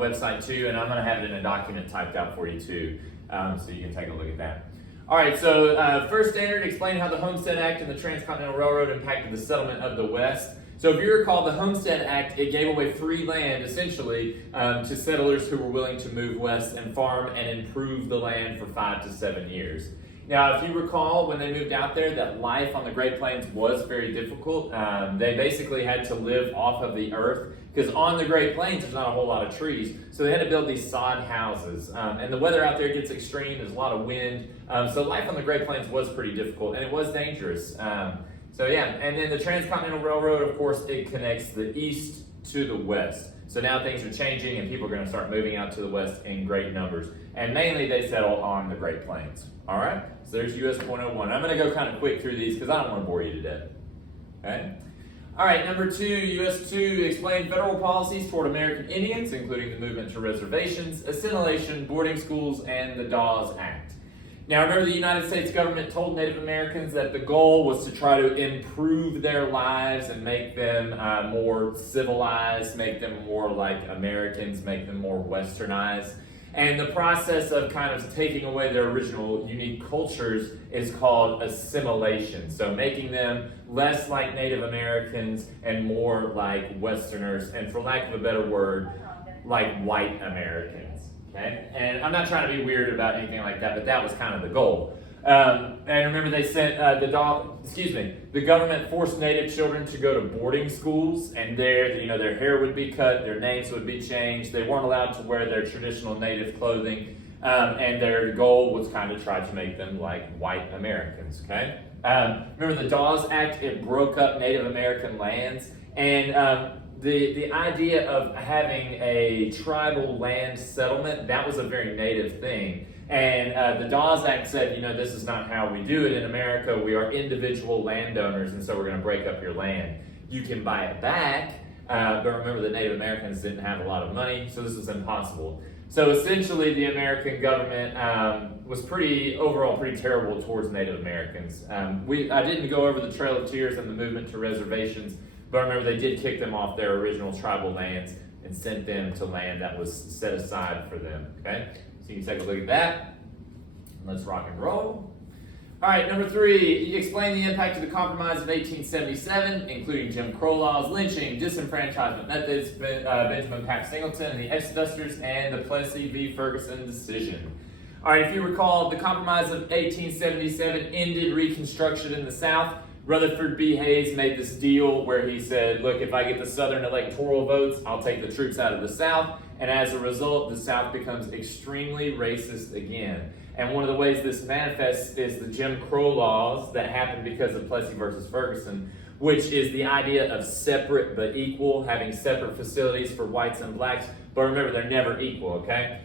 website too, and I'm going to have it in a document typed out for you too, so you can take a look at that. All right, so first standard, explain how the Homestead Act and the Transcontinental Railroad impacted the settlement of the West. So if you recall, the Homestead Act, it gave away free land, essentially, to settlers who were willing to move west and farm and improve the land for 5 to 7 years. Now, if you recall, when they moved out there, that life on the Great Plains was very difficult. They basically had to live off of the earth, because on the Great Plains, there's not a whole lot of trees. So they had to build these sod houses. And the weather out there gets extreme, there's a lot of wind. So life on the Great Plains was pretty difficult, and it was dangerous. So yeah, and then the Transcontinental Railroad, of course, it connects the east to the west. So now things are changing and people are going to start moving out to the west in great numbers. And mainly they settle on the Great Plains. All right, so there's US.1. I'm going to go kind of quick through these because I don't want to bore you to death. Okay. All right, number 2, US2, explain federal policies toward American Indians, including the movement to reservations, assimilation, boarding schools, and the Dawes Act. Now remember, the United States government told Native Americans that the goal was to try to improve their lives and make them more civilized, make them more like Americans, make them more westernized. And the process of kind of taking away their original unique cultures is called assimilation. So making them less like Native Americans and more like Westerners, and for lack of a better word, like white Americans. Okay? And I'm not trying to be weird about anything like that, but that was kind of the goal. And remember, they sent the government forced Native children to go to boarding schools, and their hair would be cut, their names would be changed. They weren't allowed to wear their traditional Native clothing, and their goal was kind of try to make them like white Americans. Okay. Remember the Dawes Act? It broke up Native American lands, and the idea of having a tribal land settlement, that was a very Native thing. And the Dawes Act said, this is not how we do it in America. We are individual landowners, and so we're going to break up your land. You can buy it back, but remember the Native Americans didn't have a lot of money, so this was impossible. So essentially, the American government was overall pretty terrible towards Native Americans. I didn't go over the Trail of Tears and the movement to reservations, but remember they did kick them off their original tribal lands and sent them to land that was set aside for them. Okay. So you can take a look at that. Let's rock and roll. All right, number 3, you explain the impact of the Compromise of 1877, including Jim Crow laws, lynching, disenfranchisement methods, Benjamin Pap Singleton, the Exodusters, and the Plessy v. Ferguson decision. All right, if you recall, the Compromise of 1877 ended Reconstruction in the South. Rutherford B. Hayes made this deal where he said, look, if I get the Southern electoral votes, I'll take the troops out of the South. And as a result, the South becomes extremely racist again. And one of the ways this manifests is the Jim Crow laws that happened because of Plessy versus Ferguson, which is the idea of separate but equal, having separate facilities for whites and blacks. But remember, they're never equal, okay?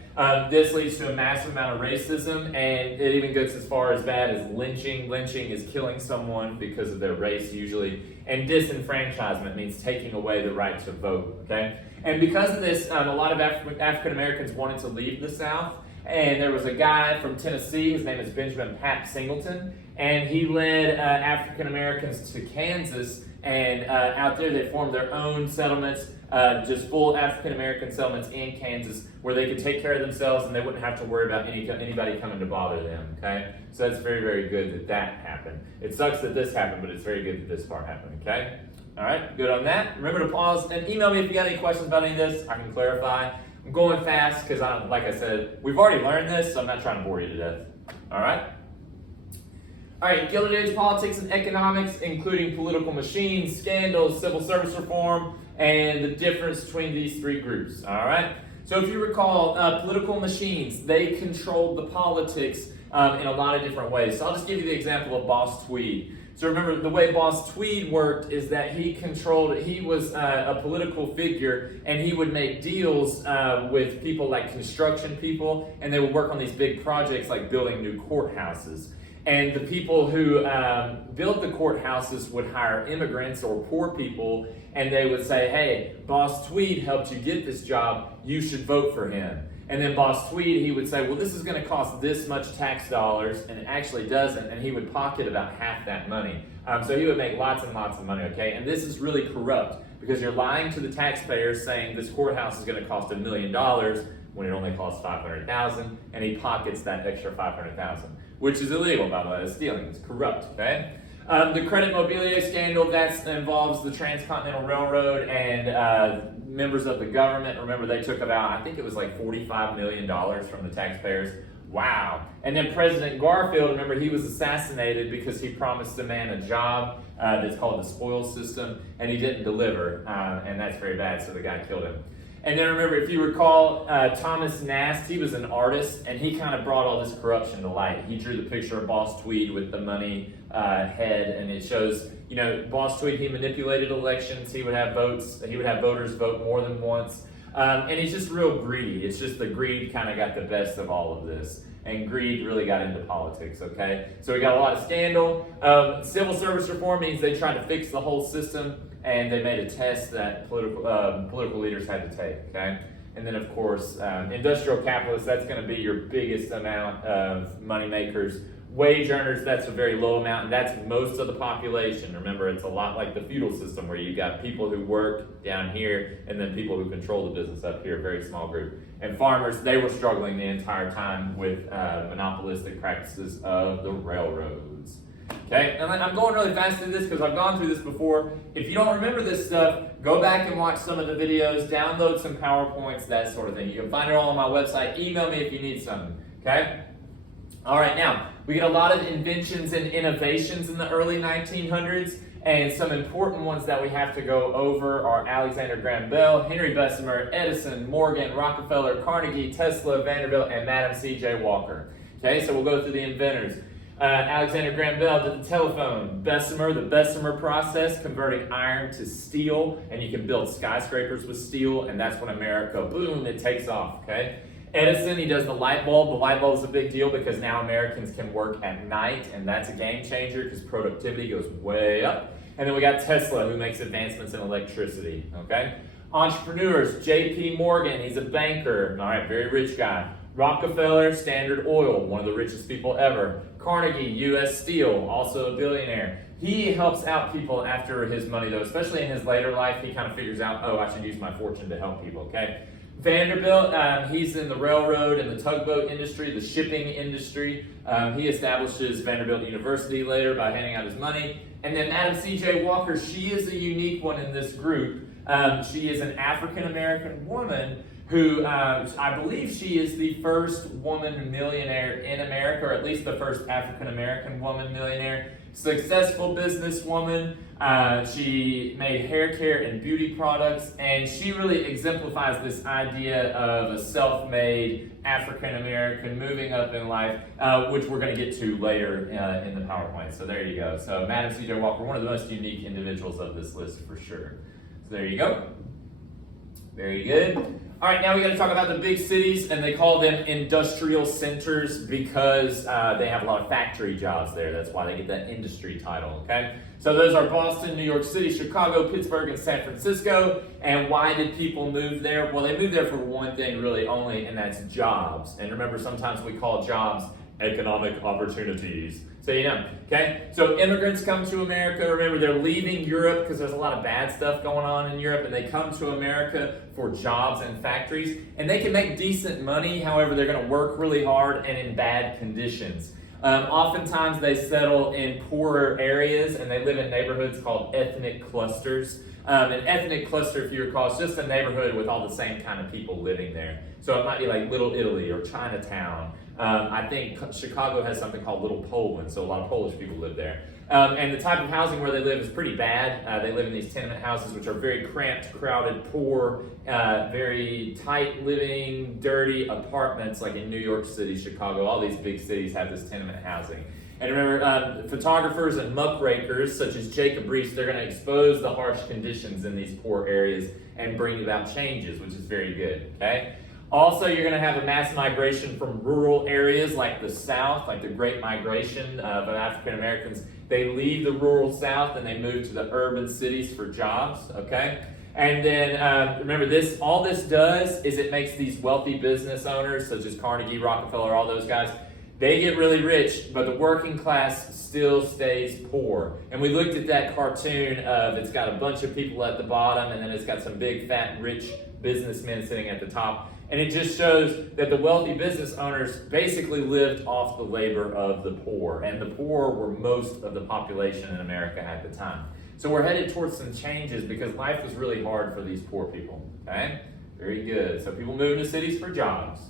This leads to a massive amount of racism, and it even goes as far as bad as lynching. Lynching is killing someone because of their race, usually. And disenfranchisement means taking away the right to vote, okay? And because of this, a lot of African Americans wanted to leave the South. And there was a guy from Tennessee, his name is Benjamin Pap Singleton, and he led African Americans to Kansas, and out there they formed their own settlements, just full African American settlements in Kansas, where they could take care of themselves and they wouldn't have to worry about anybody coming to bother them, okay? So that's very, very good that happened. It sucks that this happened, but it's very good that this part happened, okay? All right, good on that. Remember to pause and email me if you got any questions about any of this. I can clarify. I'm going fast because, like I said, we've already learned this, so I'm not trying to bore you to death. All right? All right, Gilded Age politics and economics, including political machines, scandals, civil service reform, and the difference between these 3 groups. All right? So if you recall, political machines, they controlled the politics in a lot of different ways. So I'll just give you the example of Boss Tweed. So remember, the way Boss Tweed worked is that he was a political figure, and he would make deals with people like construction people, and they would work on these big projects like building new courthouses. And the people who built the courthouses would hire immigrants or poor people, and they would say, hey, Boss Tweed helped you get this job, you should vote for him. And then Boss Tweed, he would say, well, this is going to cost this much tax dollars, and it actually doesn't, and he would pocket about half that money. So he would make lots and lots of money, okay? And this is really corrupt, because you're lying to the taxpayers saying this courthouse is going to cost $1 million when it only costs $500,000, and he pockets that extra $500,000, which is illegal, by the way. It's stealing. It's corrupt. Okay. The credit mobilier scandal, that involves the Transcontinental Railroad and members of the government. Remember, they took about, I think it was like $45 million from the taxpayers. Wow. And then President Garfield, remember, he was assassinated because he promised a man a job that's called the spoil system, and he didn't deliver, and that's very bad, so the guy killed him. And then remember, if you recall, Thomas Nast, he was an artist, and he kind of brought all this corruption to light. He drew the picture of Boss Tweed with the money head, and it shows, you know, Boss Tweed, he manipulated elections. He would have votes, he would have voters vote more than once. And he's just real greedy. It's just the greed kind of got the best of all of this. And greed really got into politics, okay? So we got a lot of scandal. Civil service reform means they tried to fix the whole system, and they made a test that political leaders had to take, okay? And then, of course, industrial capitalists, that's going to be your biggest amount of money makers. Wage earners, that's a very low amount, and that's most of the population. Remember, it's a lot like the feudal system where you got people who work down here and then people who control the business up here, a very small group. And farmers, they were struggling the entire time with monopolistic practices of the railroads. Okay, and I'm going really fast through this because I've gone through this before. If you don't remember this stuff, go back and watch some of the videos, download some PowerPoints, that sort of thing. You can find it all on my website. Email me if you need something, okay? All right, now, we get a lot of inventions and innovations in the early 1900s, and some important ones that we have to go over are Alexander Graham Bell, Henry Bessemer, Edison, Morgan, Rockefeller, Carnegie, Tesla, Vanderbilt, and Madam C.J. Walker. Okay, so we'll go through the inventors. Alexander Graham Bell did the telephone. Bessemer, the Bessemer process, converting iron to steel, and you can build skyscrapers with steel, and that's when America, boom, it takes off, okay? Edison, he does the light bulb. The light bulb is a big deal because now Americans can work at night, and that's a game changer because productivity goes way up. And then we got Tesla, who makes advancements in electricity, okay? Entrepreneurs, J.P. Morgan, he's a banker, all right, very rich guy. Rockefeller, Standard Oil, one of the richest people ever. Carnegie, U.S. Steel, also a billionaire. He helps out people after his money, though, especially in his later life. He kind of figures out, oh, I should use my fortune to help people, okay? Vanderbilt, he's in the railroad and the tugboat industry, the shipping industry. He establishes Vanderbilt University later by handing out his money. And then Madam C.J. Walker, she is a unique one in this group. She is an African-American woman who, I believe she is the first woman millionaire in America, or at least the first African-American woman millionaire. Successful businesswoman. She made hair care and beauty products, and she really exemplifies this idea of a self-made African-American moving up in life, which we're going to get to later in the PowerPoint. So there you go. So Madam C.J. Walker, one of the most unique individuals of this list for sure. So there you go. Very good. All right, now we got to talk about the big cities, and they call them industrial centers because they have a lot of factory jobs there. That's why they get that industry title, okay? So those are Boston, New York City, Chicago, Pittsburgh, and San Francisco. And why did people move there? Well, they moved there for one thing really only, and that's jobs. And remember, sometimes we call jobs economic opportunities. So you know, okay? So immigrants come to America. Remember, they're leaving Europe because there's a lot of bad stuff going on in Europe, and they come to America for jobs and factories. And they can make decent money, however, they're going to work really hard and in bad conditions. Oftentimes, they settle in poorer areas, and they live in neighborhoods called ethnic clusters. An ethnic cluster, if you recall, is just a neighborhood with all the same kind of people living there. So it might be like Little Italy or Chinatown. I think Chicago has something called Little Poland, so a lot of Polish people live there. And the type of housing where they live is pretty bad. They live in these tenement houses, which are very cramped, crowded, poor, very tight living, dirty apartments like in New York City, Chicago. All these big cities have this tenement housing. And remember, photographers and muckrakers such as Jacob Riis, they're going to expose the harsh conditions in these poor areas and bring about changes, which is very good, okay? Also, you're going to have a mass migration from rural areas like the South, like the Great Migration of African Americans. They leave the rural South and they move to the urban cities for jobs, okay? And then remember, all this does is it makes these wealthy business owners such as Carnegie, Rockefeller, all those guys, They get really rich, but the working class still stays poor. And we looked at that cartoon of it's got a bunch of people at the bottom, and then it's got some big, fat, rich businessmen sitting at the top. And it just shows that the wealthy business owners basically lived off the labor of the poor. And the poor were most of the population in America at the time. So we're headed towards some changes because life was really hard for these poor people. Okay? Very good. So people moving to cities for jobs.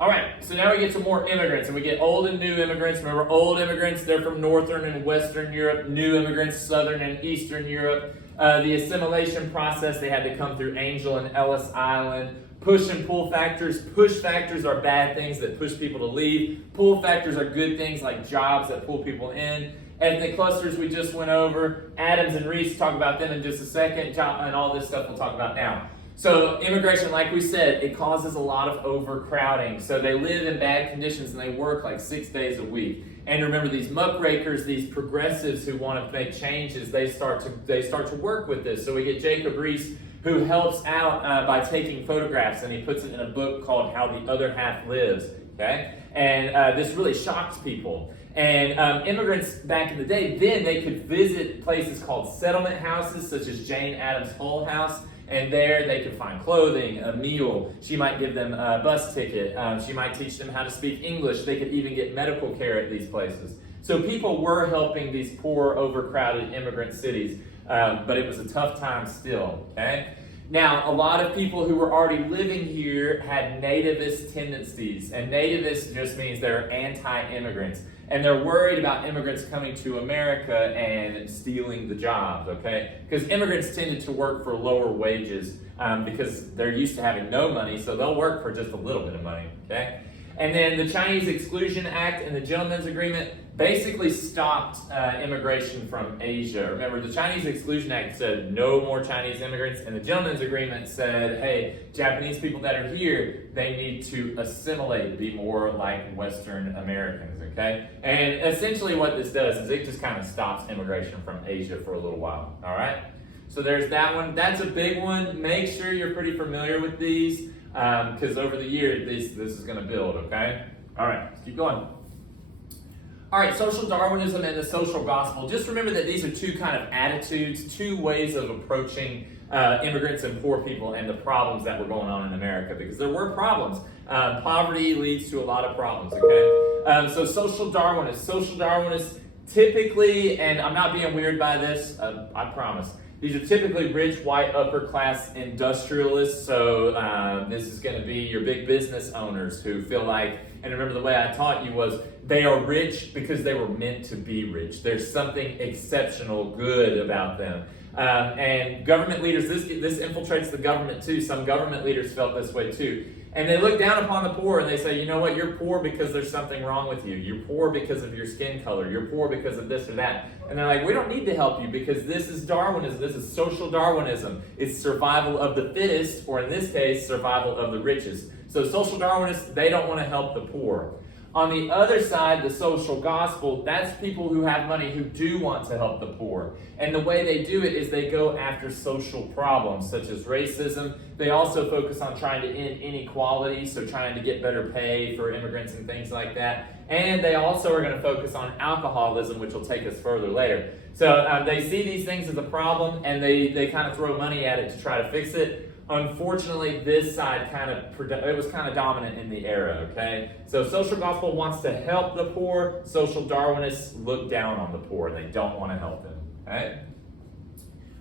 All right, so now we get to more immigrants, and we get old and new immigrants. Remember, old immigrants, they're from Northern and Western Europe. New immigrants, Southern and Eastern Europe. The assimilation process, they had to come through Angel and Ellis Island. Push and pull factors. Push factors are bad things that push people to leave. Pull factors are good things like jobs that pull people in. Ethnic clusters we just went over. Adams and Reese, talk about them in just a second. And all this stuff we'll talk about now. So immigration, like we said, it causes a lot of overcrowding. So they live in bad conditions and they work like 6 days a week. And remember, these muckrakers, these progressives who want to make changes, they start to work with this. So we get Jacob Reese, who helps out by taking photographs, and he puts it in a book called How the Other Half Lives. Okay, and this really shocks people. And immigrants back in the day, then they could visit places called settlement houses, such as Jane Addams' Hull House. And there they could find clothing, a meal. She might give them a bus ticket. She might teach them how to speak English. They could even get medical care at these places. So people were helping these poor, overcrowded immigrant cities, but it was a tough time still, okay? Now, a lot of people who were already living here had nativist tendencies, and nativist just means they're anti-immigrants. And they're worried about immigrants coming to America and stealing the jobs, okay? Because immigrants tended to work for lower wages because they're used to having no money, so they'll work for just a little bit of money, okay? And then the Chinese Exclusion Act and the Gentlemen's Agreement basically stopped immigration from Asia. Remember, the Chinese Exclusion Act said no more Chinese immigrants, and the Gentlemen's Agreement said, hey, Japanese people that are here, they need to assimilate, be more like Western Americans, okay? And essentially what this does is it just kind of stops immigration from Asia for a little while, all right? So there's that one. That's a big one. Make sure you're pretty familiar with these because over the years, this is going to build, okay? All right, let's keep going. All right, social Darwinism and the social gospel. Just remember that these are two kind of attitudes, two ways of approaching immigrants and poor people and the problems that were going on in America, because there were problems. Poverty leads to a lot of problems, okay? So social Darwinists typically, and I'm not being weird by this, I promise, these are typically rich, white, upper-class industrialists. So this is going to be your big business owners who feel like, and remember the way I taught you was, they are rich because they were meant to be rich. There's something exceptional, good about them. And government leaders, this infiltrates the government too. Some government leaders felt this way too. And they look down upon the poor and they say, you know what, you're poor because there's something wrong with you. You're poor because of your skin color. You're poor because of this or that. And they're like, we don't need to help you because this is Darwinism. This is social Darwinism. It's survival of the fittest, or in this case, survival of the richest. So social Darwinists, they don't want to help the poor. On the other side, the social gospel, that's people who have money who do want to help the poor. And the way they do it is they go after social problems such as racism. They also focus on trying to end inequality, so trying to get better pay for immigrants and things like that. And they also are going to focus on alcoholism, which will take us further later. So they see these things as a problem, and they kind of throw money at it to try to fix it. Unfortunately, this side it was kind of dominant in the era, okay? So social gospel wants to help the poor. Social Darwinists look down on the poor. They don't want to help them, okay?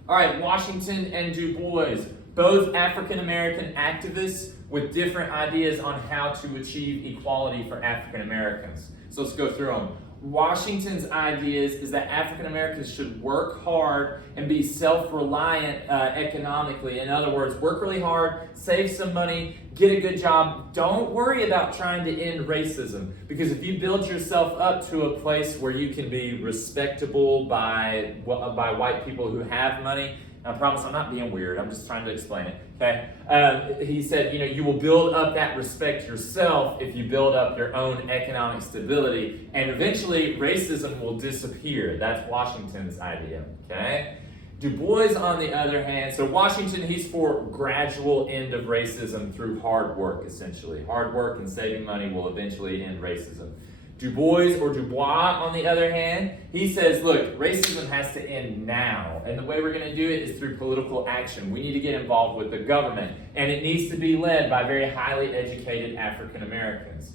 All right, Washington and Du Bois, both African-American activists with different ideas on how to achieve equality for African Americans. So let's go through them. Washington's ideas is that African Americans should work hard and be self-reliant economically. In other words, work really hard, save some money, get a good job. Don't worry about trying to end racism, because if you build yourself up to a place where you can be respectable by white people who have money, I promise I'm not being weird, I'm just trying to explain it, okay? He said, you will build up that respect yourself if you build up your own economic stability, and eventually racism will disappear. That's Washington's idea, okay? Du Bois, on the other hand, so Washington, he's for gradual end of racism through hard work, essentially. Hard work and saving money will eventually end racism. Du Bois, or Dubois, on the other hand, he says, look, racism has to end now. And the way we're going to do it is through political action. We need to get involved with the government. And it needs to be led by very highly educated African Americans.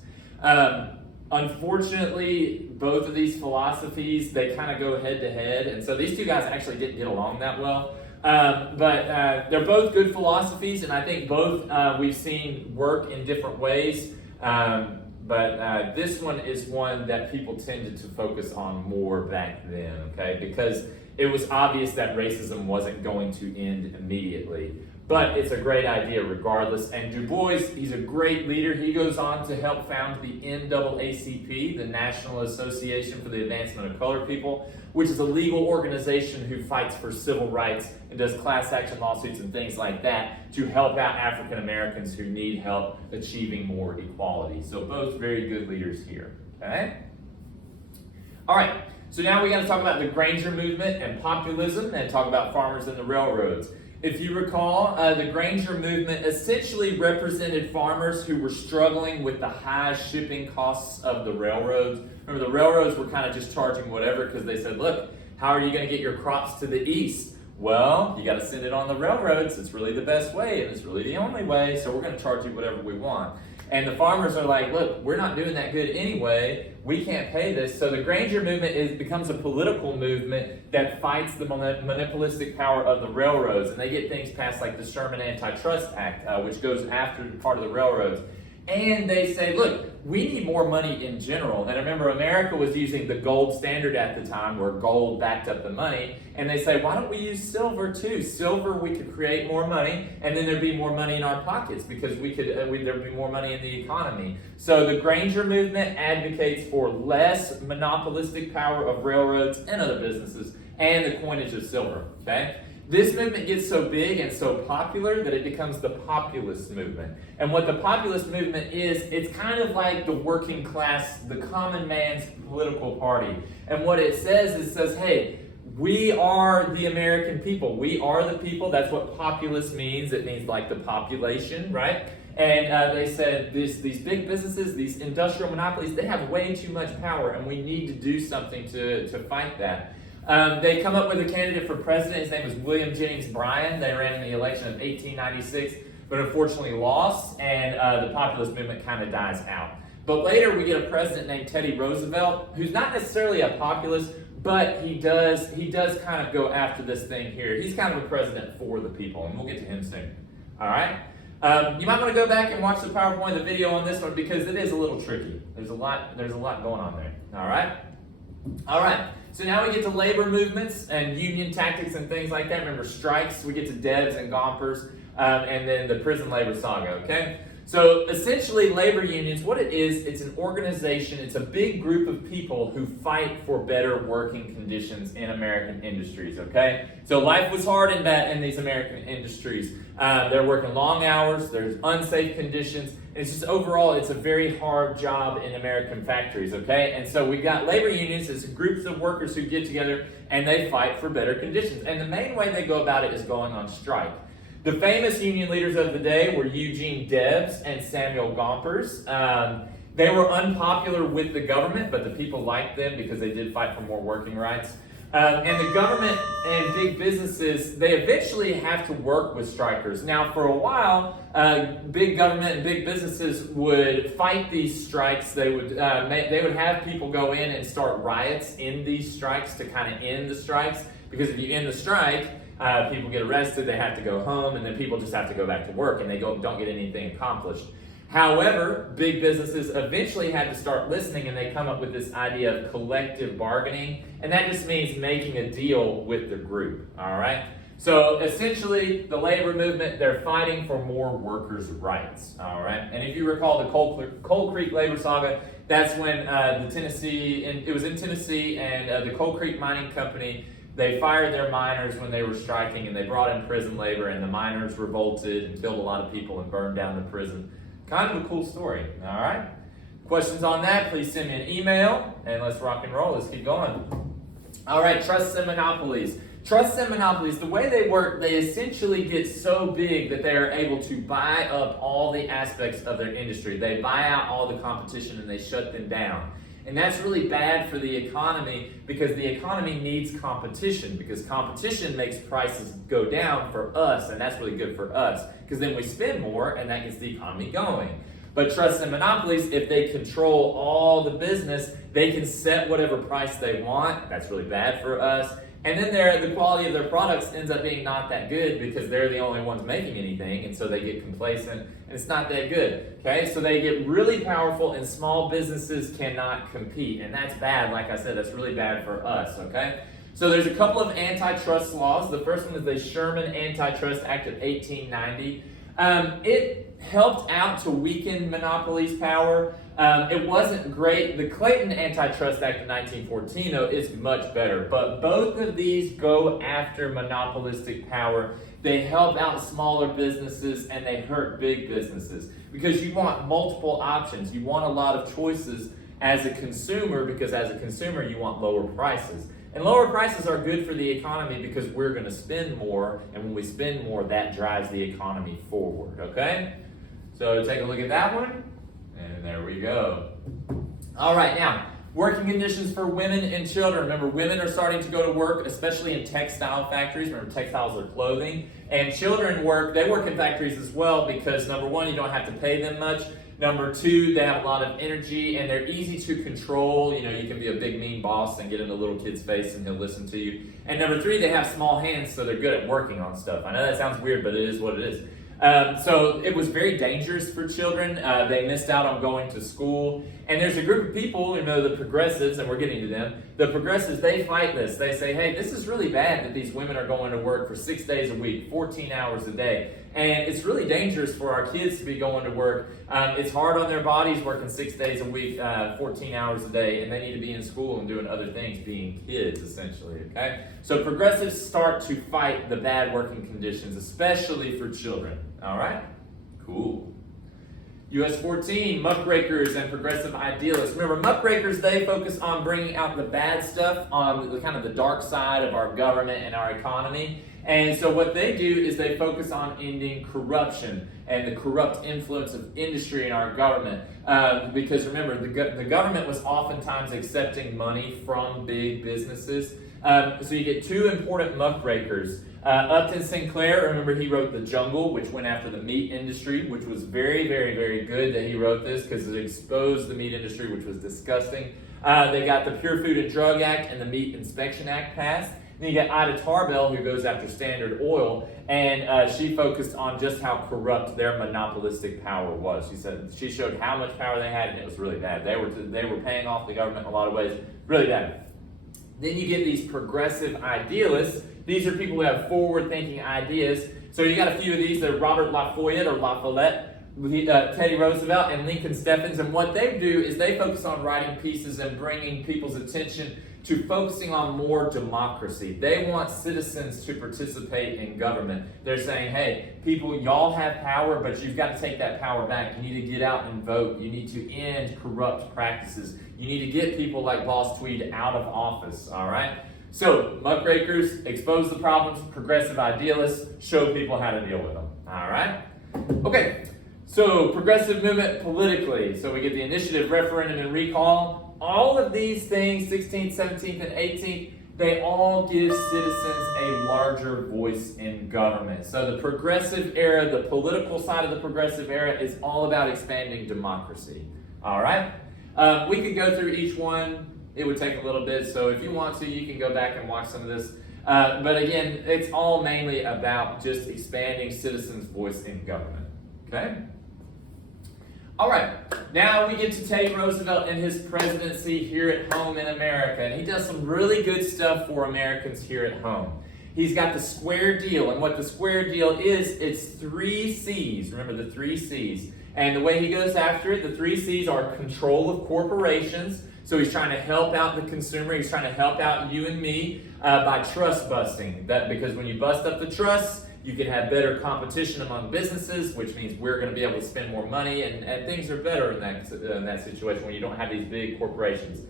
Unfortunately, both of these philosophies, they kind of go head to head. And so these two guys actually didn't get along that well. But they're both good philosophies, and I think both we've seen work in different ways. But this one is one that people tended to focus on more back then, okay? Because it was obvious that racism wasn't going to end immediately. But it's a great idea regardless. And Du Bois, he's a great leader. He goes on to help found the NAACP, the National Association for the Advancement of Colored People, which is a legal organization who fights for civil rights and does class action lawsuits and things like that to help out African Americans who need help achieving more equality. So both very good leaders here, okay? All right, so now we got to talk about the Granger movement and populism and talk about farmers and the railroads. If you recall, the Granger movement essentially represented farmers who were struggling with the high shipping costs of the railroads. Remember, the railroads were kind of just charging whatever because they said, look, how are you going to get your crops to the east? Well, you got to send it on the railroads. It's really the best way, and it's really the only way, so we're going to charge you whatever we want. And the farmers are like, look, we're not doing that good anyway. We can't pay this. So the Granger movement becomes a political movement that fights the monopolistic power of the railroads. And they get things passed like the Sherman Antitrust Act, which goes after part of the railroads. And they say, look, we need more money in general. And remember, America was using the gold standard at the time, where gold backed up the money. And they say, why don't we use silver too? Silver, we could create more money, and then there'd be more money in our pockets because there'd be more money in the economy. So the Granger movement advocates for less monopolistic power of railroads and other businesses, and the coinage of silver, okay? This movement gets so big and so popular that it becomes the populist movement. And what the populist movement is, it's kind of like the working class, the common man's political party. And what it says, hey, we are the American people. We are the people. That's what populist means. It means like the population, right? And they said these big businesses, these industrial monopolies, they have way too much power, and we need to do something to fight that. They come up with a candidate for president. His name was William Jennings Bryan. They ran in the election of 1896, but unfortunately lost, and the populist movement kind of dies out. But later we get a president named Teddy Roosevelt, who's not necessarily a populist, but he does kind of go after this thing here. He's kind of a president for the people, and we'll get to him soon. All right? You might want to go back and watch the PowerPoint, the video on this one, because it is a little tricky. There's a lot going on there. All right? All right. So now we get to labor movements and union tactics and things like that. Remember, strikes, we get to Debs and Gompers, and then the prison labor saga, okay? So essentially, labor unions, what it is, it's an organization, it's a big group of people who fight for better working conditions in American industries, okay? So life was hard in these American industries. They're working long hours, there's unsafe conditions. It's just overall, it's a very hard job in American factories, okay? And so we've got labor unions as groups of workers who get together and they fight for better conditions. And the main way they go about it is going on strike. The famous union leaders of the day were Eugene Debs and Samuel Gompers. They were unpopular with the government, but the people liked them because they did fight for more working rights. And the government and big businesses, they eventually have to work with strikers. Now, for a while, big government and big businesses would fight these strikes. They would have people go in and start riots in these strikes to kind of end the strikes. Because if you end the strike, people get arrested, they have to go home, and then people just have to go back to work, and they don't get anything accomplished. However, big businesses eventually had to start listening, and they come up with this idea of collective bargaining, and that just means making a deal with the group, all right? So essentially, the labor movement, they're fighting for more workers' rights, all right? And if you recall the Coal Creek labor saga, that's when it was in Tennessee, and the Coal Creek Mining Company, they fired their miners when they were striking, and they brought in prison labor, and the miners revolted and killed a lot of people and burned down the prison. Kind of a cool story, all right? Questions on that, please send me an email, and let's rock and roll. Let's keep going. All right, trusts and monopolies. Trusts and monopolies, the way they work, they essentially get so big that they are able to buy up all the aspects of their industry. They buy out all the competition and they shut them down. And that's really bad for the economy because the economy needs competition, because competition makes prices go down for us, and that's really good for us because then we spend more and that gets the economy going. But trusts and monopolies, if they control all the business, they can set whatever price they want. That's really bad for us. And then the quality of their products ends up being not that good because they're the only ones making anything, and so they get complacent, and it's not that good, okay? So they get really powerful, and small businesses cannot compete, and that's bad. Like I said, that's really bad for us, okay? So there's a couple of antitrust laws. The first one is the Sherman Antitrust Act of 1890. It helped out to weaken monopolies' power. It wasn't great. The Clayton Antitrust Act of 1914, though, is much better. But both of these go after monopolistic power. They help out smaller businesses and they hurt big businesses because you want multiple options. You want a lot of choices as a consumer because as a consumer you want lower prices. And lower prices are good for the economy because we're going to spend more, and when we spend more, that drives the economy forward, okay? So take a look at that one, and there we go. All right, now, working conditions for women and children. Remember, women are starting to go to work, especially in textile factories. Remember, textiles are clothing. And children they work in factories as well because, number one, you don't have to pay them much. Number two, they have a lot of energy and they're easy to control. You know, you can be a big mean boss and get in a little kid's face and he'll listen to you. And number three, they have small hands, so they're good at working on stuff. I know that sounds weird, but it is what it is. So it was very dangerous for children. They missed out on going to school. And there's a group of people, you know, the progressives, and we're getting to them. The progressives, they fight this. They say, hey, this is really bad that these women are going to work for 6 days a week, 14 hours a day. And it's really dangerous for our kids to be going to work. It's hard on their bodies working 6 days a week, 14 hours a day, and they need to be in school and doing other things, being kids, essentially, okay? So progressives start to fight the bad working conditions, especially for children, all right? Cool. US.1-27, muckrakers and progressive idealists. Remember, muckrakers, they focus on bringing out the bad stuff on the kind of the dark side of our government and our economy. And so what they do is they focus on ending corruption and the corrupt influence of industry in our government. Because remember, the government was oftentimes accepting money from big businesses. So you get two important muckrakers. Upton Sinclair, remember he wrote The Jungle, which went after the meat industry, which was very, very, very good that he wrote this because it exposed the meat industry, which was disgusting. They got the Pure Food and Drug Act and the Meat Inspection Act passed. Then you got Ida Tarbell, who goes after Standard Oil, and she focused on just how corrupt their monopolistic power was. She showed how much power they had, and it was really bad. They were paying off the government in a lot of ways, really bad. Then you get these progressive idealists. These are people who have forward-thinking ideas. So you got a few of these. They're Robert Lafayette or Lafayette, Teddy Roosevelt, and Lincoln Steffens. And what they do is they focus on writing pieces and bringing people's attention to focusing on more democracy. They want citizens to participate in government. They're saying, hey, people, y'all have power, but you've got to take that power back. You need to get out and vote. You need to end corrupt practices. You need to get people like Boss Tweed out of office, all right? So, muckrakers, expose the problems. Progressive idealists, show people how to deal with them, all right? Okay, so progressive movement politically. So we get the initiative, referendum, and recall. All of these things, 16th, 17th, and 18th, they all give citizens a larger voice in government. So the progressive era, the political side of the progressive era is all about expanding democracy. All right? We could go through each one. It would take a little bit. So if you want to, you can go back and watch some of this. But again, it's all mainly about just expanding citizens' voice in government. Okay? All right, now we get to Teddy Roosevelt and his presidency here at home in America. And he does some really good stuff for Americans here at home. He's got the square deal. And what the square deal is, it's 3 C's. Remember the 3 C's. And the way he goes after it, the 3 C's are control of corporations. So he's trying to help out the consumer. He's trying to help out you and me by trust busting. Because when you bust up the trust, you can have better competition among businesses, which means we're going to be able to spend more money, and things are better in that situation when you don't have these big corporations.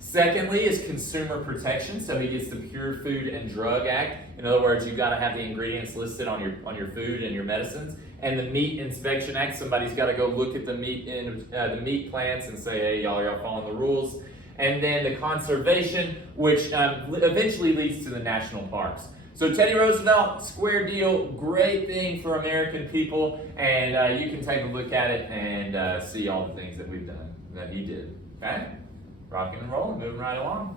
Secondly is consumer protection, so he gets the Pure Food and Drug Act. In other words, you've got to have the ingredients listed on your food and your medicines. And the Meat Inspection Act, somebody's got to go look at the meat plants and say, hey, y'all are following the rules. And then the conservation, which eventually leads to the national parks. So Teddy Roosevelt, square deal, great thing for American people, and you can take a look at it and see all the things that we've done, that he did. Okay? Rocking and rolling, moving right along.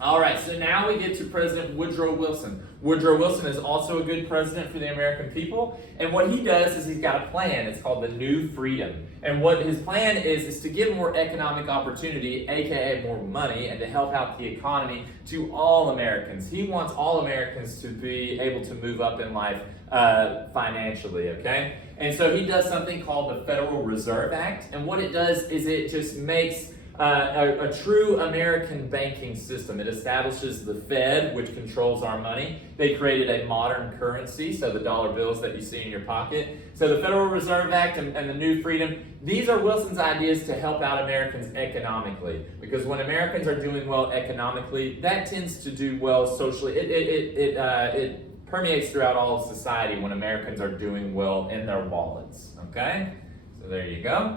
All right, so now we get to President Woodrow Wilson. Woodrow Wilson is also a good president for the American people, and what he does is he's got a plan. It's called the New Freedom. And what his plan is to give more economic opportunity, aka more money, and to help out the economy to all Americans. He wants all Americans to be able to move up in life financially, okay? And so he does something called the Federal Reserve Act, and what it does is it just makes a true American banking system. It establishes the Fed, which controls our money. They created a modern currency, so the dollar bills that you see in your pocket. So the Federal Reserve Act and the New Freedom, these are Wilson's ideas to help out Americans economically. Because when Americans are doing well economically, that tends to do well socially. It permeates throughout all of society when Americans are doing well in their wallets. Okay? So there you go.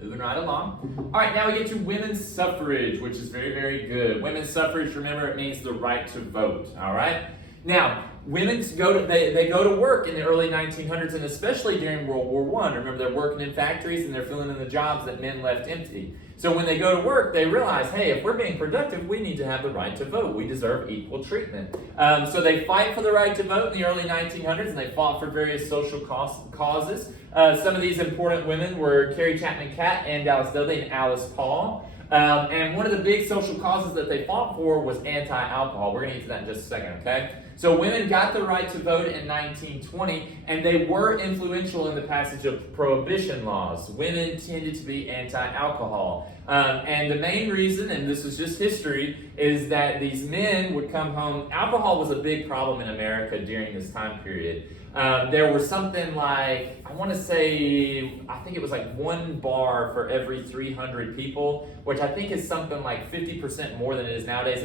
Moving right along. All right, now we get to women's suffrage, which is very, very good. Women's suffrage, remember, it means the right to vote. All right. Now, women go to work in the early 1900s, and especially during World War I. Remember, they're working in factories and they're filling in the jobs that men left empty. So when they go to work, they realize, hey, if we're being productive, we need to have the right to vote. We deserve equal treatment. So they fight for the right to vote in the early 1900s, and they fought for various social causes. Some of these important women were Carrie Chapman Catt, Ann Dallas Dudley, and Alice Paul. And one of the big social causes that they fought for was anti-alcohol. We're going to get to that in just a second, okay? So women got the right to vote in 1920, and they were influential in the passage of prohibition laws. Women tended to be anti-alcohol. And the main reason, and this is just history, is that these men would come home. Alcohol was a big problem in America during this time period. There was something like, I think it was like one bar for every 300 people, which I think is something like 50% more than it is nowadays.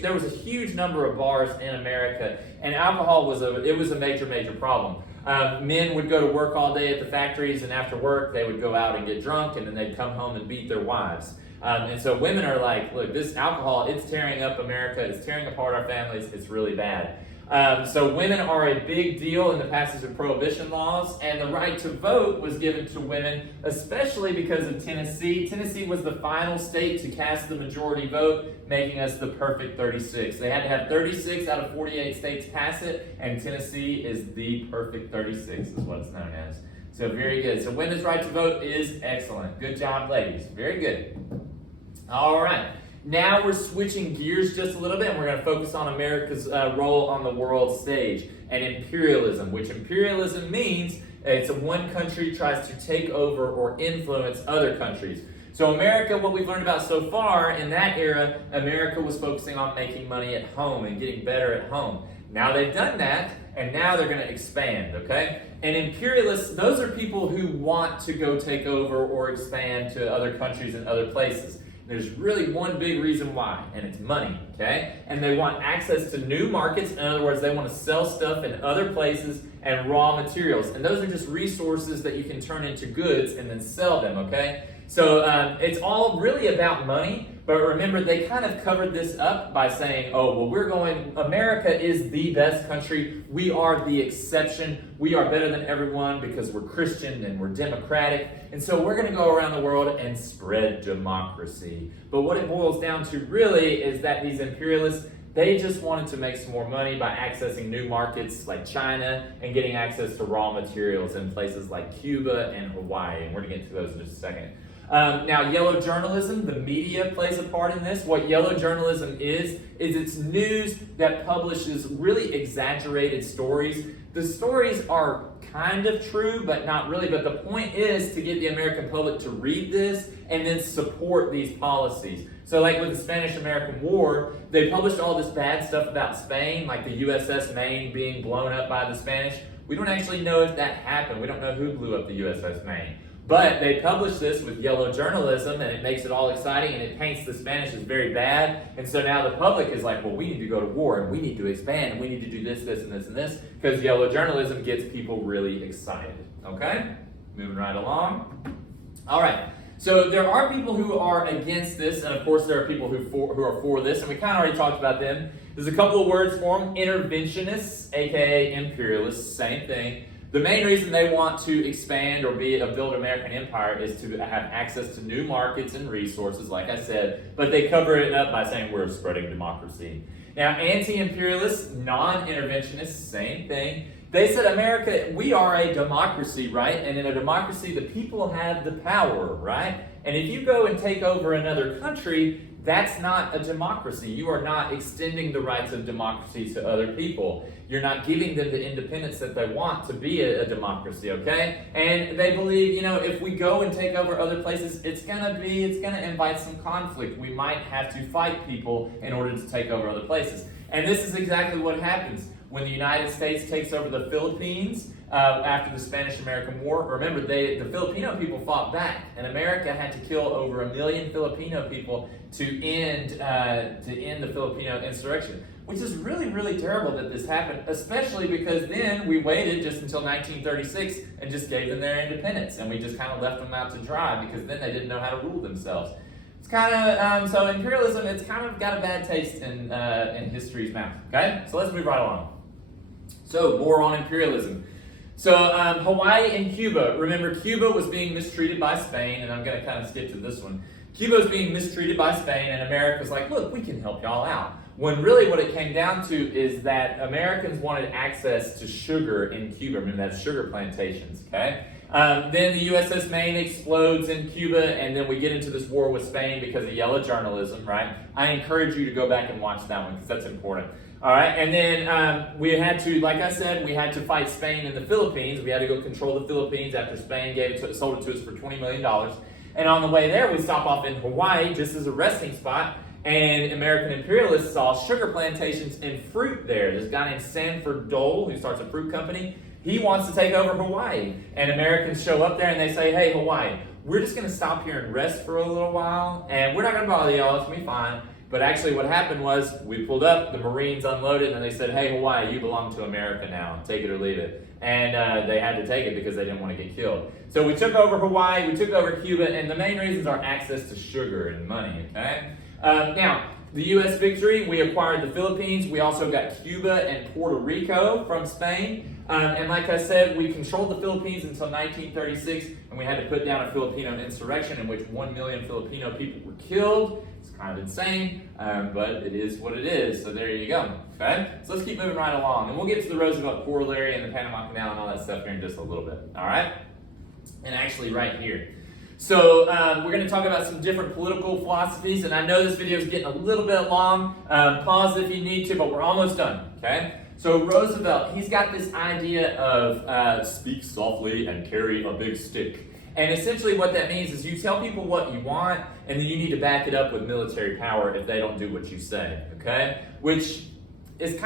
There was a huge number of bars in America, and alcohol was a major, major problem. Men would go to work all day at the factories, and after work, they would go out and get drunk, and then they'd come home and beat their wives. And so women are like, look, this alcohol, it's tearing up America, it's tearing apart our families, it's really bad. So women are a big deal in the passage of prohibition laws, and the right to vote was given to women, especially because of Tennessee. Tennessee was the final state to cast the majority vote, making us the perfect 36. They had to have 36 out of 48 states pass it, and Tennessee is the perfect 36, is what it's known as. So very good. So women's right to vote is excellent. Good job, ladies. Very good. All right. Now we're switching gears just a little bit, and we're going to focus on America's role on the world stage and imperialism, which imperialism means it's one country tries to take over or influence other countries. So America, what we've learned about so far in that era, America was focusing on making money at home and getting better at home. Now they've done that, and now they're going to expand, okay? And imperialists, those are people who want to go take over or expand to other countries and other places. There's really one big reason why, and it's money, okay? And they want access to new markets. In other words, they want to sell stuff in other places and raw materials. And those are just resources that you can turn into goods and then sell them, okay? So it's all really about money, but remember, they kind of covered this up by saying, oh, well, America is the best country. We are the exception. We are better than everyone because we're Christian and we're democratic. And so we're going to go around the world and spread democracy. But what it boils down to really is that these imperialists, they just wanted to make some more money by accessing new markets like China and getting access to raw materials in places like Cuba and Hawaii. And we're going to get to those in just a second. Now, yellow journalism, the media plays a part in this. What yellow journalism is it's news that publishes really exaggerated stories. The stories are kind of true, but not really. But the point is to get the American public to read this and then support these policies. So like with the Spanish-American War, they published all this bad stuff about Spain, like the USS Maine being blown up by the Spanish. We don't actually know if that happened. We don't know who blew up the USS Maine. But they publish this with yellow journalism, and it makes it all exciting, and it paints the Spanish as very bad. And so now the public is like, well, we need to go to war, and we need to expand, and we need to do this, this, and this, and this, because yellow journalism gets people really excited. Okay? Moving right along. All right. So there are people who are against this, and of course there are people who are for this, and we kind of already talked about them. There's a couple of words for them. Interventionists, aka imperialists, same thing. The main reason they want to expand or build an American empire is to have access to new markets and resources, like I said, but they cover it up by saying we're spreading democracy. Now, anti-imperialists, non-interventionists, same thing. They said, America, we are a democracy, right? And in a democracy, the people have the power, right? And if you go and take over another country, that's not a democracy. You are not extending the rights of democracy to other people. You're not giving them the independence that they want to be a democracy, okay? And they believe, if we go and take over other places, it's gonna invite some conflict. We might have to fight people in order to take over other places. And this is exactly what happens when the United States takes over the Philippines. After the Spanish-American War, remember the Filipino people fought back, and America had to kill over 1 million Filipino people to end the Filipino insurrection, which is really, really terrible that this happened, especially because then we waited just until 1936 and just gave them their independence, and we just kind of left them out to dry because then they didn't know how to rule themselves. It's kind of so imperialism. It's kind of got a bad taste in history's mouth. Okay, so let's move right along. So more on imperialism. So Hawaii and Cuba. Remember, Cuba was being mistreated by Spain, and I'm going to kind of skip to this one. Cuba was being mistreated by Spain, and America's like, look, we can help y'all out. When really what it came down to is that Americans wanted access to sugar in Cuba. Remember, that's sugar plantations, okay? Then the USS Maine explodes in Cuba, and then we get into this war with Spain because of yellow journalism, right? I encourage you to go back and watch that one because that's important. All right, and then we had to, like I said, we had to fight Spain in the Philippines. We had to go control the Philippines after Spain sold it to us for $20 million. And on the way there, we stop off in Hawaii just as a resting spot, and American imperialists saw sugar plantations and fruit there. There's a guy named Sanford Dole who starts a fruit company. He wants to take over Hawaii, and Americans show up there and they say, hey, Hawaii, we're just going to stop here and rest for a little while, and we're not going to bother y'all, it's going to be fine. But actually what happened was we pulled up, the Marines unloaded, and they said, hey, Hawaii, you belong to America now. Take it or leave it. And they had to take it because they didn't want to get killed. So we took over Hawaii, we took over Cuba, and the main reasons are access to sugar and money, okay? Now, the U.S. victory, we acquired the Philippines. We also got Cuba and Puerto Rico from Spain. And like I said, we controlled the Philippines until 1936, and we had to put down a Filipino insurrection in which 1 million Filipino people were killed. Kind of insane, but it is what it is. So there you go. Okay, so let's keep moving right along, and we'll get to the Roosevelt Corollary and the Panama Canal and all that stuff here in just a little bit. All right, and actually right here. So we're going to talk about some different political philosophies, and I know this video is getting a little bit long. Pause if you need to, but we're almost done. Okay. So Roosevelt, he's got this idea of speak softly and carry a big stick. And essentially what that means is you tell people what you want, and then you need to back it up with military power if they don't do what you say, okay? Which is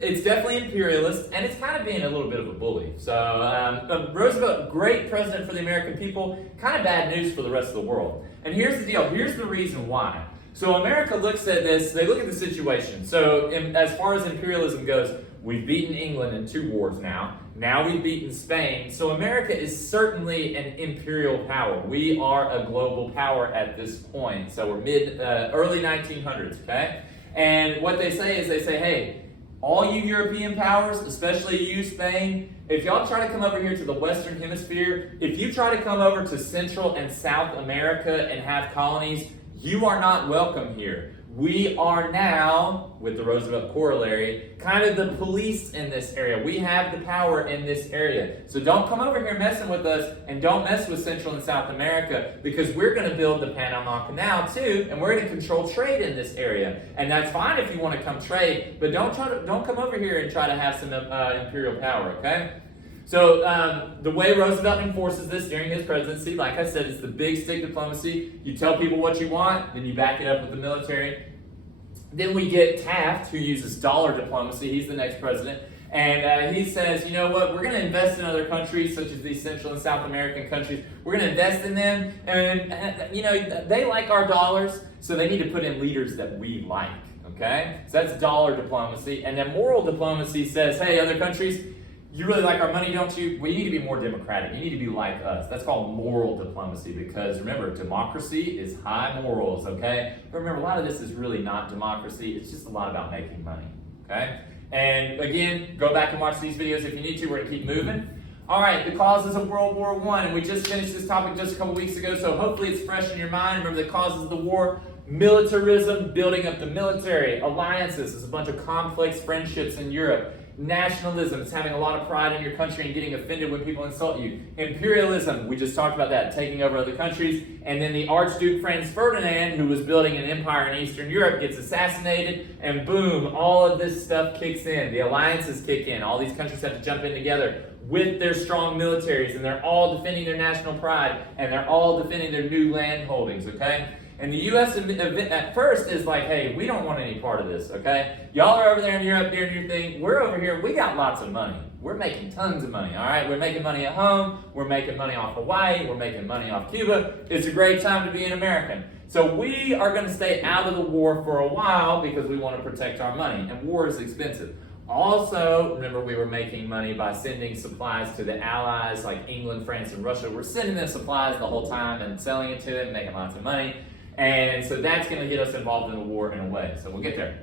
it's definitely imperialist, and it's kind of being a little bit of a bully. So Roosevelt, great president for the American people, kind of bad news for the rest of the world. And here's the deal, here's the reason why. So America looks at this, they look at the situation. So as far as imperialism goes, we've beaten England in 2 wars now. Now we've beaten Spain. So America is certainly an imperial power. We are a global power at this point. So we're early 1900s, okay? And what they say is hey, all you European powers, especially you, Spain, if y'all try to come over here to the Western Hemisphere, if you try to come over to Central and South America and have colonies, you are not welcome here. We are now, with the Roosevelt Corollary, kind of the police in this area. We have the power in this area. So don't come over here messing with us, and don't mess with Central and South America, because we're going to build the Panama Canal too, and we're going to control trade in this area. And that's fine if you want to come trade, but don't come over here and try to have some imperial power, okay? So the way Roosevelt enforces this during his presidency, like I said, is the big stick diplomacy. You tell people what you want, then you back it up with the military. Then we get Taft, who uses dollar diplomacy. He's the next president. And he says, you know what, we're going to invest in other countries, such as these Central and South American countries. We're going to invest in them, and you know, they like our dollars, so they need to put in leaders that we like, okay? So that's dollar diplomacy. And then moral diplomacy says, hey, other countries, you really like our money, don't you? Well, you need to be more democratic. You need to be like us. That's called moral diplomacy, because remember, democracy is high morals, okay? But remember, a lot of this is really not democracy. It's just a lot about making money, okay? And again, go back and watch these videos if you need to. We're going to keep moving. All right, the causes of World War I. And we just finished this topic just a couple weeks ago, so hopefully it's fresh in your mind. Remember the causes of the war. Militarism, building up the military. Alliances, there's a bunch of complex friendships in Europe. Nationalism, it's having a lot of pride in your country and getting offended when people insult you. Imperialism, we just talked about that, taking over other countries. And then the Archduke Franz Ferdinand, who was building an empire in Eastern Europe, gets assassinated, and boom, all of this stuff kicks in. The alliances kick in. All these countries have to jump in together with their strong militaries, and they're all defending their national pride, and they're all defending their new land holdings, okay? And the U.S. at first is like, hey, we don't want any part of this, okay? Y'all are over there in Europe doing your thing. We're over here. We got lots of money. We're making tons of money, all right? We're making money at home. We're making money off Hawaii. We're making money off Cuba. It's a great time to be an American. So we are going to stay out of the war for a while because we want to protect our money. And war is expensive. Also, remember, we were making money by sending supplies to the allies like England, France, and Russia. We're sending them supplies the whole time and selling it to them, making lots of money. And so that's going to get us involved in the war in a way. So we'll get there.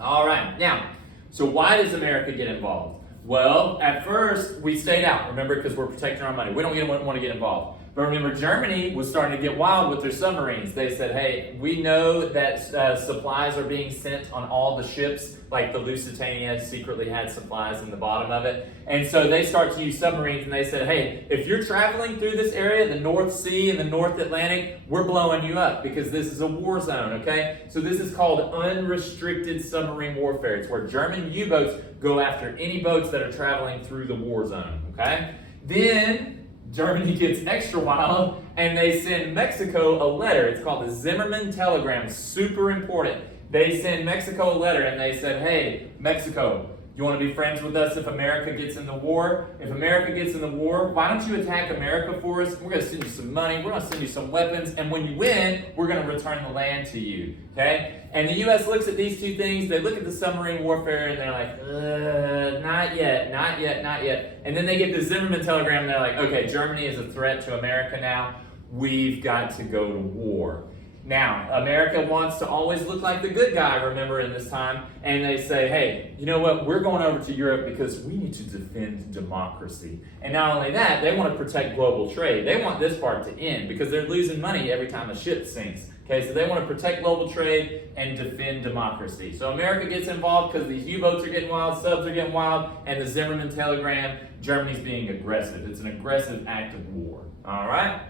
All right. Now, so why does America get involved? Well, at first, we stayed out, remember, because we're protecting our money. We don't want to get involved. But remember, Germany was starting to get wild with their submarines. They said, hey, we know that supplies are being sent on all the ships, like the Lusitania secretly had supplies in the bottom of it. And so they start to use submarines, and they said, hey, if you're traveling through this area, the North Sea and the North Atlantic, we're blowing you up because this is a war zone, okay? So this is called unrestricted submarine warfare. It's where German U-boats go after any boats that are traveling through the war zone, okay? Then Germany gets extra wild, and they send Mexico a letter. It's called the Zimmerman Telegram. Super important. They send Mexico a letter, and they said, hey, Mexico, you want to be friends with us if America gets in the war? If America gets in the war, why don't you attack America for us? We're going to send you some money. We're going to send you some weapons. And when you win, we're going to return the land to you. Okay? And the U.S. looks at these two things. They look at the submarine warfare, and they're like, not yet, not yet, not yet. And then they get the Zimmerman telegram, and they're like, okay, Germany is a threat to America now. We've got to go to war. Now, America wants to always look like the good guy, remember, in this time, and they say, hey, you know what, we're going over to Europe because we need to defend democracy. And not only that, they want to protect global trade. They want this part to end because they're losing money every time a ship sinks. Okay, so they want to protect global trade and defend democracy. So America gets involved because these U-boats are getting wild, subs are getting wild, and the Zimmerman telegram, Germany's being aggressive. It's an aggressive act of war. All right?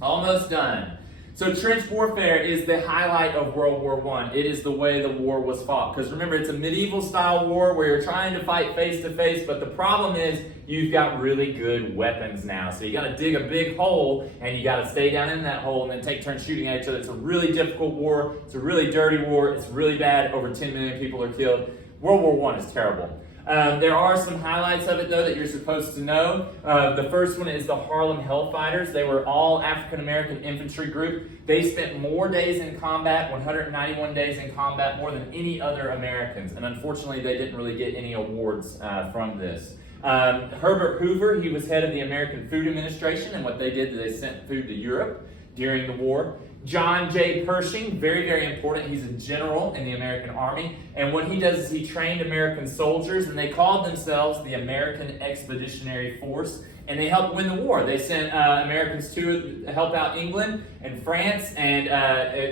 Almost done. So trench warfare is the highlight of World War I. It is the way the war was fought. Because remember, it's a medieval style war where you're trying to fight face to face, but the problem is you've got really good weapons now. So you got to dig a big hole, and you got to stay down in that hole and then take turns shooting at each other. It's a really difficult war. It's a really dirty war. It's really bad. Over 10 million people are killed. World War I is terrible. There are some highlights of it, though, that you're supposed to know. The first one is the Harlem Hellfighters. They were all African-American infantry group. They spent more days in combat, 191 days in combat, more than any other Americans. And unfortunately, they didn't really get any awards from this. Herbert Hoover, he was head of the American Food Administration, and what they did is they sent food to Europe during the war. John J. Pershing, very, very important. He's a general in the American Army. And what he does is he trained American soldiers, and they called themselves the American Expeditionary Force. And they helped win the war. They sent Americans to help out England and France, and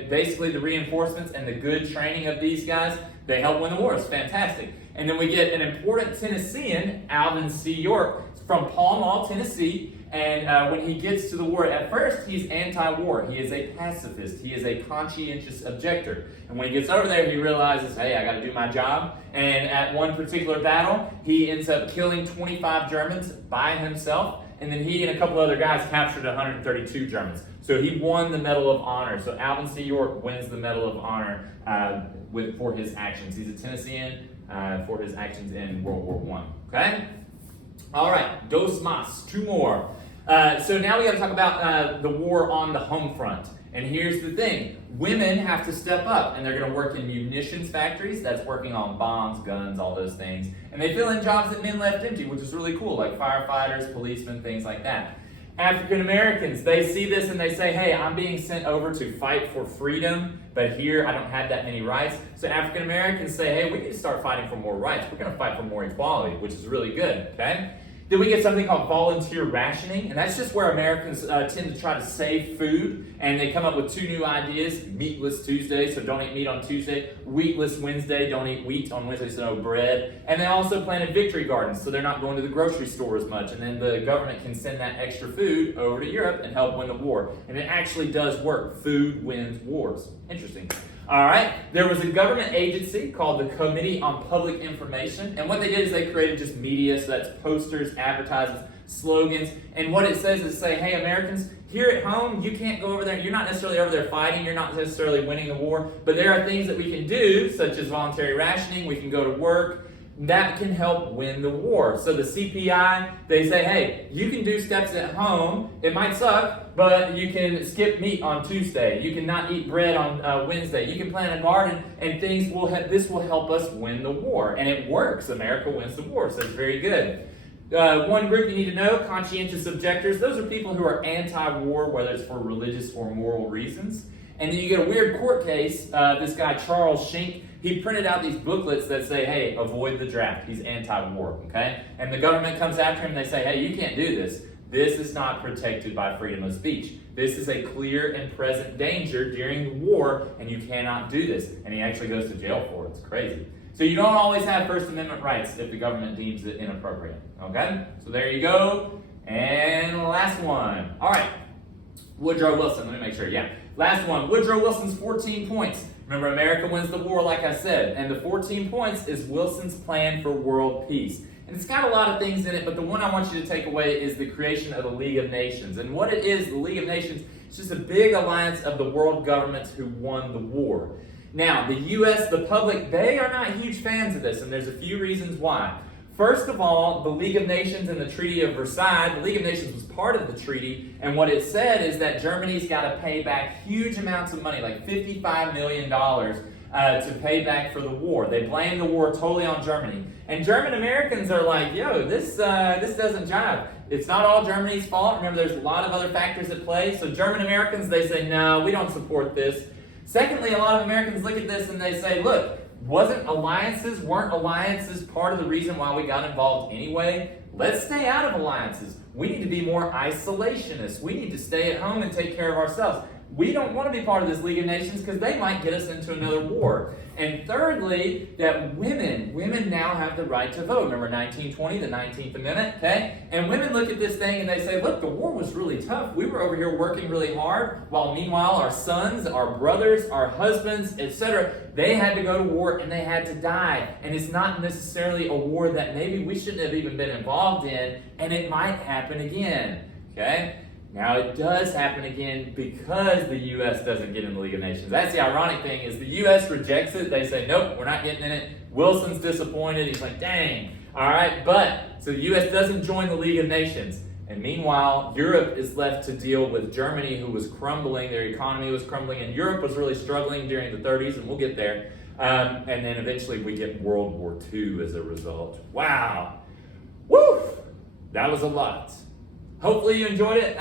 basically the reinforcements and the good training of these guys, they helped win the war. It's fantastic. And then we get an important Tennessean, Alvin C. York, from Pall Mall, Tennessee. And when he gets to the war, at first he's anti-war. He is a pacifist. He is a conscientious objector. And when he gets over there, he realizes, hey, I got to do my job. And at one particular battle, he ends up killing 25 Germans by himself. And then he and a couple other guys captured 132 Germans. So he won the Medal of Honor. So Alvin C. York wins the Medal of Honor for his actions. He's a Tennessean, for his actions in World War I. Okay? All right, dos más, 2 more. So now we got to talk about the war on the home front. And here's the thing. Women have to step up, and they're going to work in munitions factories. That's working on bombs, guns, all those things. And they fill in jobs that men left empty, which is really cool, like firefighters, policemen, things like that. African Americans, they see this and they say, hey, I'm being sent over to fight for freedom, but here I don't have that many rights. So African Americans say, hey, we need to start fighting for more rights. We're going to fight for more equality, which is really good, okay? Then we get something called volunteer rationing, and that's just where Americans tend to try to save food, and they come up with 2 new ideas: meatless Tuesday, so don't eat meat on Tuesday; wheatless Wednesday, don't eat wheat on Wednesday, so no bread. And they also planted victory gardens, so they're not going to the grocery store as much, and then the government can send that extra food over to Europe and help win the war. And it actually does work. Food wins wars. Interesting. All right, there was a government agency called the Committee on Public Information, and what they did is they created just media, so that's posters, advertisements, slogans, and what it says is say, hey, Americans, here at home, you can't go over there, you're not necessarily over there fighting, you're not necessarily winning the war, but there are things that we can do, such as voluntary rationing, we can go to work, that can help win the war. So the CPI, they say, hey, you can do steps at home. It might suck, but you can skip meat on Tuesday. You can not eat bread on Wednesday. You can plant a garden, and this will help us win the war. And it works. America wins the war, so it's very good. One group you need to know, conscientious objectors. Those are people who are anti-war, whether it's for religious or moral reasons. And then you get a weird court case. This guy, Charles Schenck, he printed out these booklets that say, hey, avoid the draft. He's anti-war, okay? And the government comes after him and they say, hey, you can't do this. This is not protected by freedom of speech. This is a clear and present danger during the war, and you cannot do this. And he actually goes to jail for it. It's crazy. So you don't always have First Amendment rights if the government deems it inappropriate, okay? So there you go. And last one. All right. Woodrow Wilson. Let me make sure. Yeah. Last one. Woodrow Wilson's 14 points. Remember, America wins the war, like I said. And the 14 points is Wilson's plan for world peace. And it's got a lot of things in it, but the one I want you to take away is the creation of the League of Nations. And what it is, the League of Nations, it's just a big alliance of the world governments who won the war. Now, the U.S., the public, they are not huge fans of this, and there's a few reasons why. First of all, the League of Nations and the Treaty of Versailles, the League of Nations was part of the treaty, and what it said is that Germany's got to pay back huge amounts of money, like $55 million, to pay back for the war. They blame the war totally on Germany. And German Americans are like, yo, this doesn't jive. It's not all Germany's fault. Remember, there's a lot of other factors at play. So German Americans, they say, no, we don't support this. Secondly, a lot of Americans look at this and they say, look, weren't alliances part of the reason why we got involved anyway? Let's stay out of alliances. We need to be more isolationist. We need to stay at home and take care of ourselves. We don't want to be part of this League of Nations because they might get us into another war. And thirdly, that women now have the right to vote. Remember 1920, the 19th Amendment, okay? And women look at this thing and they say, look, the war was really tough. We were over here working really hard, while meanwhile our sons, our brothers, our husbands, etc., they had to go to war and they had to die. And it's not necessarily a war that maybe we shouldn't have even been involved in, and it might happen again, okay? Now, it does happen again because the U.S. doesn't get in the League of Nations. That's the ironic thing, is the U.S. rejects it. They say, nope, we're not getting in it. Wilson's disappointed. He's like, dang. All right, so the U.S. doesn't join the League of Nations. And meanwhile, Europe is left to deal with Germany, who was crumbling. Their economy was crumbling, and Europe was really struggling during the 30s, and we'll get there. And then eventually we get World War II as a result. Wow. Woo! That was a lot. Hopefully you enjoyed it.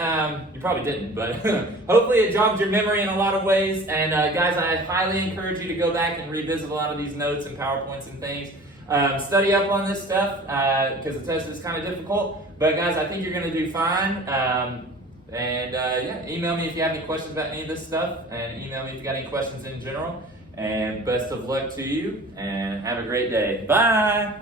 You probably didn't, but hopefully it jogged your memory in a lot of ways. And guys, I highly encourage you to go back and revisit a lot of these notes and PowerPoints and things. Study up on this stuff because the test is kind of difficult. But guys, I think you're going to do fine. Yeah, email me if you have any questions about any of this stuff, and email me if you got any questions in general. And best of luck to you, and have a great day. Bye!